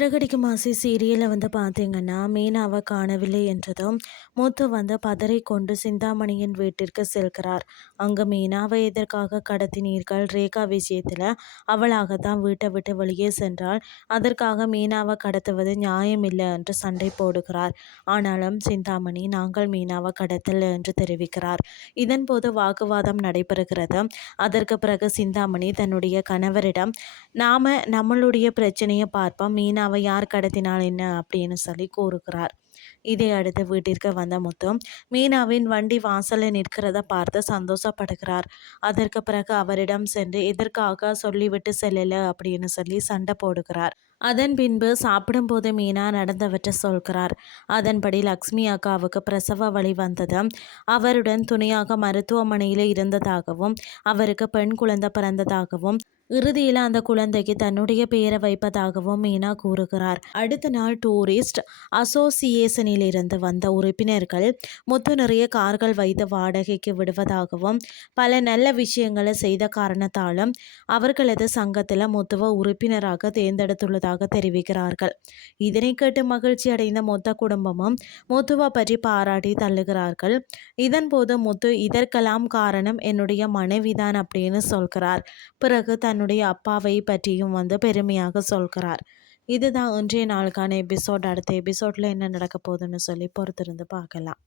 சிறகடிக்கும் ஆசை சீரியலை பார்த்தீங்கன்னா, மீனாவை காணவில்லை என்றதும் முத்து பதறிக்கொண்டு சிந்தாமணியின் வீட்டிற்கு செல்கிறார். அங்கு மீனாவை எதற்காக கடத்தினீர்கள்? ரேகா விஷயத்தில் அவளாகத்தான் வீட்டை விட்டு வெளியே சென்றால் அதற்காக மீனாவை கடத்துவது நியாயமில்லை என்று சண்டை போடுகிறார். ஆனாலும் சிந்தாமணி நாங்கள் மீனாவை கடத்தல என்று தெரிவிக்கிறார். இதன்போது வாக்குவாதம் நடைபெறுகிறது. அதற்கு பிறகு சிந்தாமணி தன்னுடைய கணவரிடம் நம்மளுடைய பிரச்சனையை பார்ப்போம், மீனாவை யார் கடத்தினால் என்ன அப்படின்னு சொல்லி கூறுகிறார். இதை அடுத்து வீட்டிற்கு வந்த முத்து மீனாவின் வண்டி வாசலில் நிற்கிறத பார்த்து சந்தோஷப்படுகிறார். அதற்கு பிறகு அவரிடம் சென்று எதற்காக சொல்லிவிட்டு செல்லல அப்படின்னு சொல்லி சண்டை போடுகிறார். அதன் பின்பு சாப்பிடும்போது மீனா நடந்தவற்றை சொல்கிறார். அதன்படி லக்ஷ்மி அக்காவுக்கு பிரசவ வலி வந்தது. அவருடன் துணையாக மருத்துவமனையில் இருந்ததாகவும் அவருக்கு பெண் குழந்தை பிறந்ததாகவும் இறுதியில் அந்த குழந்தைக்கு தன்னுடைய பெயரை வைப்பதாகவும் மீனா கூறுகிறார். அடுத்த நாள் டூரிஸ்ட் அசோசியேஷனில் இருந்து வந்த உறுப்பினர்கள் முத்து நிறைய கார்கள் வைத்து வாடகைக்கு விடுவதாகவும் பல நல்ல விஷயங்களை செய்த காரணத்தாலும் அவர்களது சங்கத்தில் முத்துவை உறுப்பினராக தேர்ந்தெடுத்துள்ளதாக தெரிவிக்கிறார்கள். இதனை கேட்டு மகிழ்ச்சி அடைந்த மொத்த குடும்பமும் முத்துவை பற்றி பாராட்டி தள்ளுகிறார்கள். இதன்போது முத்து இதற்கெல்லாம் காரணம் என்னுடைய மனைவிதான் அப்படின்னு சொல்கிறார். பிறகு தன்னுடைய அப்பாவை பற்றியும் பெருமையாக சொல்கிறார். இதுதான் இன்றைய நாளுக்கான எபிசோட். அடுத்த எபிசோட்ல என்ன நடக்க போகுதுன்னு சொல்லி பொறுத்திருந்து பார்க்கலாம்.